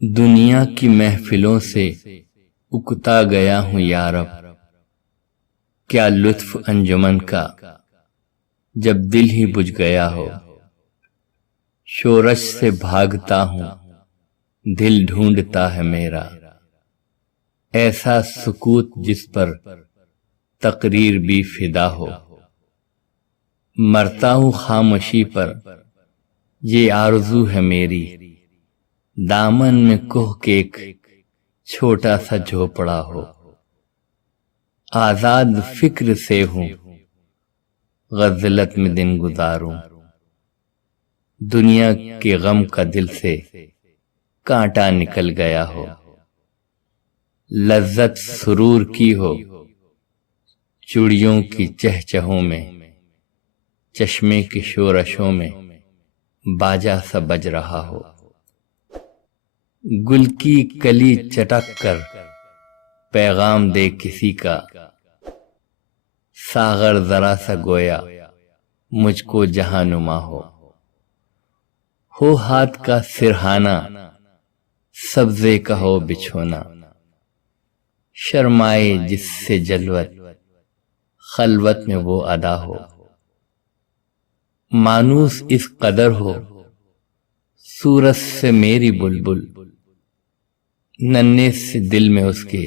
دنیا کی محفلوں سے اکتا گیا ہوں یارب، کیا لطف انجمن کا جب دل ہی بجھ گیا ہو۔ شورش سے بھاگتا ہوں دل ڈھونڈتا ہے میرا، ایسا سکوت جس پر تقریر بھی فدا ہو۔ مرتا ہوں خاموشی پر یہ آرزو ہے میری، دامن میں کوہ کے ایک چھوٹا سا جھوپڑا ہو۔ آزاد فکر سے ہوں غفلت میں دن گزاروں، دنیا کے غم کا دل سے کانٹا نکل گیا ہو۔ لذت سرور کی ہو چڑیوں کی چہچہوں میں، چشمے کی شورشوں میں باجا سا بج رہا ہو۔ گل کی کلی چٹک کر پیغام دے کسی کا، ساغر ذرا سا گویا مجھ کو جہاں نما ہو ہاتھ کا سرہانا سبزے کا ہو بچھونا، شرمائے جس سے جلوت خلوت میں وہ ادا ہو۔ مانوس اس قدر ہو صورت سے میری بلبل، ننھے سے دل میں اس کے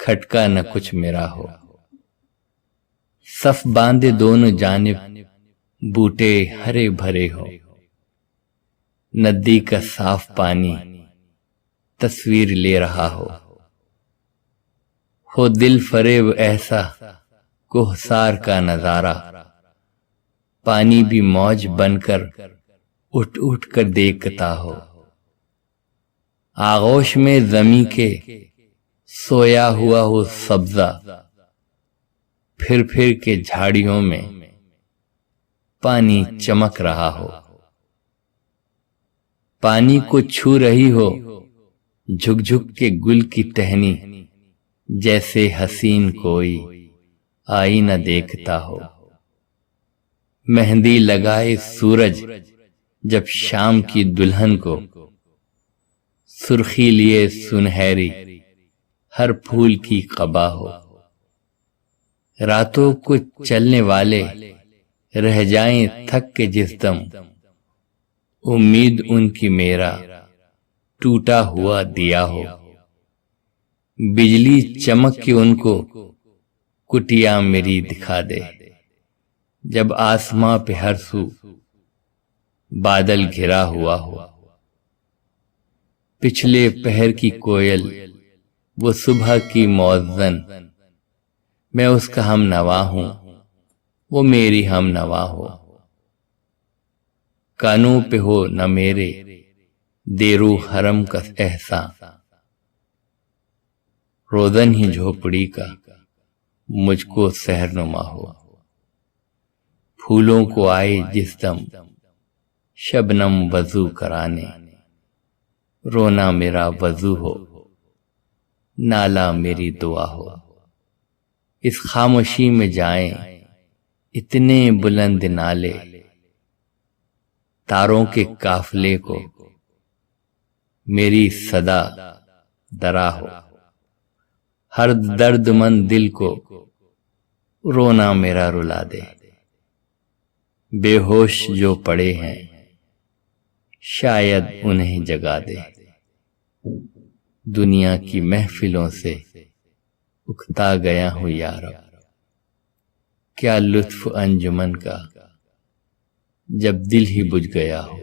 کھٹکا نہ کچھ میرا ہو۔ صف باندھے دونوں جانب بوٹے ہرے بھرے ہو، ندی کا صاف پانی تصویر لے رہا ہو دل فریب ایسا کوہسار کا نظارہ، پانی بھی موج بن کر اٹھ اٹھ کر دیکھتا ہو۔ آغوش میں زمیں کے سویا ہوا ہو سبزہ، پھر پھر کے جھاڑیوں میں پانی چمک رہا ہو۔ پانی کو چھو رہی ہو جھک جھک کے گل کی ٹہنی، جیسے حسین کوئی آئینہ دیکھتا ہو۔ مہندی لگائے سورج جب شام کی دلہن کو، سرخی لیے سنہری ہر پھول کی قبا ہو۔ راتوں کو چلنے والے رہ جائیں تھک کے جس دم، امید ان کی میرا ٹوٹا ہوا دیا ہو۔ بجلی چمک کے ان کو کٹیا میری دکھا دے، جب آسماں پہ ہر سو بادل گھرا ہوا ہو۔ پچھلے پہر کی کوئل وہ صبح کی مؤذن، میں اس کا ہم نوا ہوں وہ میری ہم نوا ہو۔ کانوں پہ ہو نہ میرے دیرو حرم کا احساں، روزن ہی جھوپڑی کا مجھ کو سحر نما ہو۔ پھولوں کو آئے جس دم شبنم وضو کرانے، رونا میرا وضو ہو نالا میری دعا ہو۔ اس خاموشی میں جائیں اتنے بلند نالے، تاروں کے قافلے کو میری صدا درا ہو۔ ہر درد مند دل کو رونا میرا رلا دے، بے ہوش جو پڑے ہیں شاید انہیں جگا دے۔ دنیا کی محفلوں سے اکتا گیا ہوں یارب، کیا لطف انجمن کا جب دل ہی بجھ گیا ہو۔